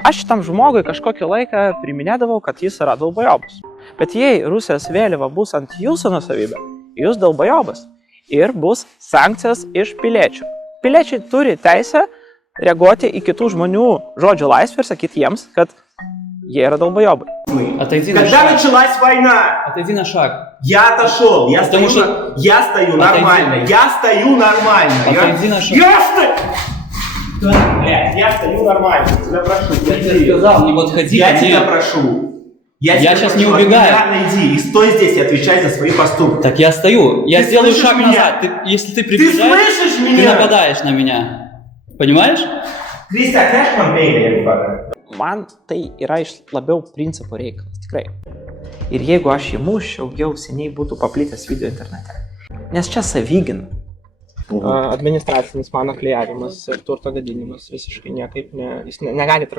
Aš šitam žmogui kažkokį laiką priminėdavau, kad jis yra dalbajobas. Bet jei Rusijos vėliava bus ant jūsų nusavybė, jūs dalbajobas ir bus sankcijas iš piliečių. Piliečiai turi teisę reaguoti į kitų žmonių žodžio laisvę ir sakyti jiems, kad jie yra долбоёбы. Когда началась война? Отойди на шаг. Я отошел, я стою нормально, я стою нормально. Отойди на шаг. Я стою нормально, тебя прошу. Я тебе сказал, не подходи. Я тебя прошу. Я сейчас не убегаю. Иди и стой здесь и отвечай за свои поступки. Так я стою. Я сделаю шаг назад. Если ты прибежишь, ты нападаешь на меня. Понимаешь? Kristija, atnešk man peilį, jeigu pagal. Man tai yra iš labiau principų reikalas, tikrai. Ir jeigu aš jį muščiau, jau seniai būtų paplitęs video internete. Nes čia savygina. Administracinis mano klijavimas ir turto gadinimas visiškai niekaip jis negali